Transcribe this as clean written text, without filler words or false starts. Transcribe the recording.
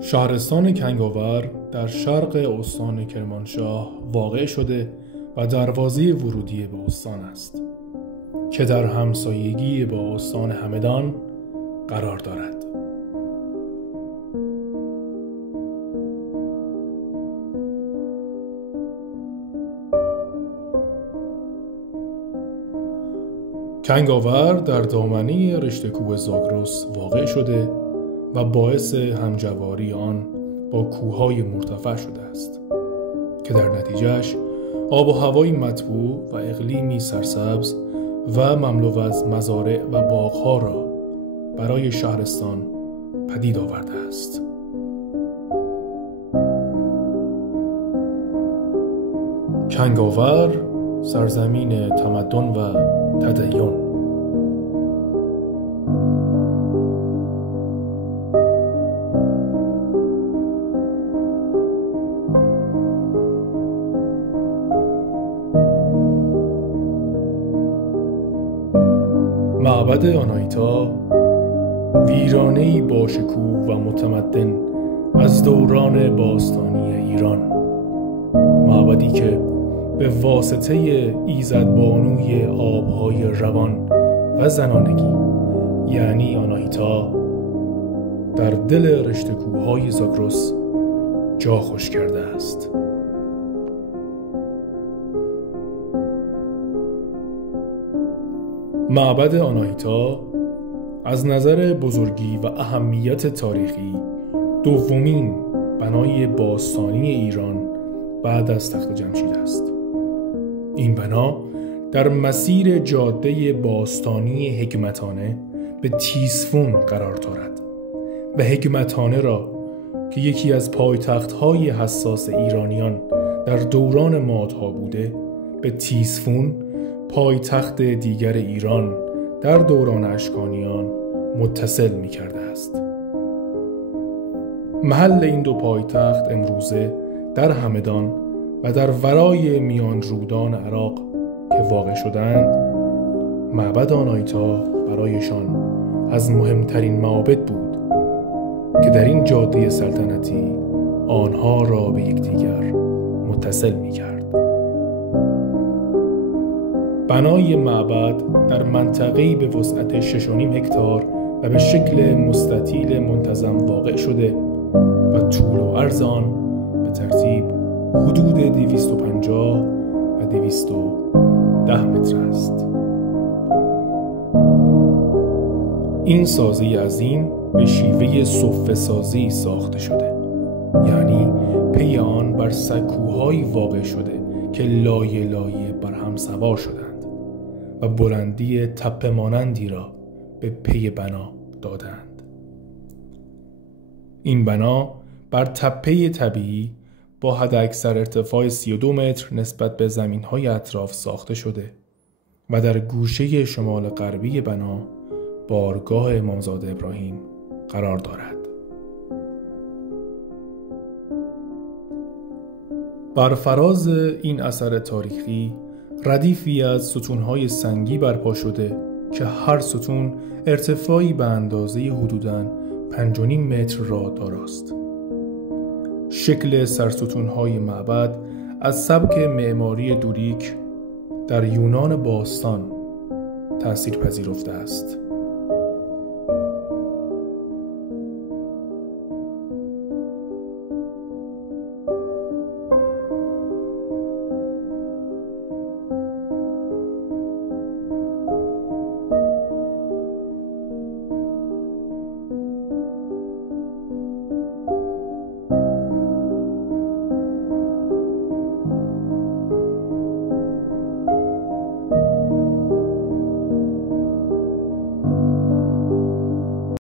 شهرستان کنگاور در شرق استان کرمانشاه واقع شده و دروازه ورودی به استان است که در همسایگی با استان همدان قرار دارد. کنگاور در دامنه رشته کوه زاگرس واقع شده و باعث همجواری آن با کوههای مرتفع شده است که در نتیجهش آب و هوایی مطبوع و اقلیمی سرسبز و مملو از مزارع و باغها را برای شهرستان پدید آورده است. کنگاور سرزمین تمدن و تدین. معبد آناهیتا ویرانه‌ای با شکوه و متمدن از دوران باستانی ایران، معبدی که به واسطه ایزدبانوی آبهای روان و زنانگی یعنی آناهیتا در دل رشته کوههای زاگرس جا خوش کرده است. معبد آناهیتا از نظر بزرگی و اهمیت تاریخی دومین بنای باستانی ایران بعد از تخت جمشید است. این بنا در مسیر جاده باستانی حکمتانه به تیزفون قرار دارد و حکمتانه را که یکی از پایتخت‌های حساس ایرانیان در دوران مادها بوده به تیزفون پایتخت دیگر ایران در دوران اشکانیان متصل می کرده است. محل این دو پایتخت امروزه در همدان و در ورای میان رودان عراق که واقع شدند، معبد آناهیتا برایشان از مهمترین معابد بود که در این جاده سلطنتی آنها را به یکدیگر متصل می کرد. بنای معبد در منطقه‌ای به وسعت 6.5 هکتار و به شکل مستطیل منتظم واقع شده و طول و عرض آن به ترتیب حدود 250 و 210 متر است. این سازه عظیم به شیوه صفه سازی ساخته شده، یعنی پی آن بر سکوهای واقع شده که لایه لایه بر هم سوار شدند و بلندی تپه مانندی را به پی بنا دادند. این بنا بر تپه طبیعی با حداکثر ارتفاع 32 متر نسبت به زمین‌های اطراف ساخته شده و در گوشه شمال غربی بنا بارگاه امامزاده ابراهیم قرار دارد. بر فراز این اثر تاریخی ردیفی از ستون‌های سنگی برپا شده که هر ستون ارتفاعی به اندازه حدوداً 5.5 متر را داراست. شکل سرستون‌های معبد از سبک معماری دوریک در یونان باستان تأثیر پذیرفته است.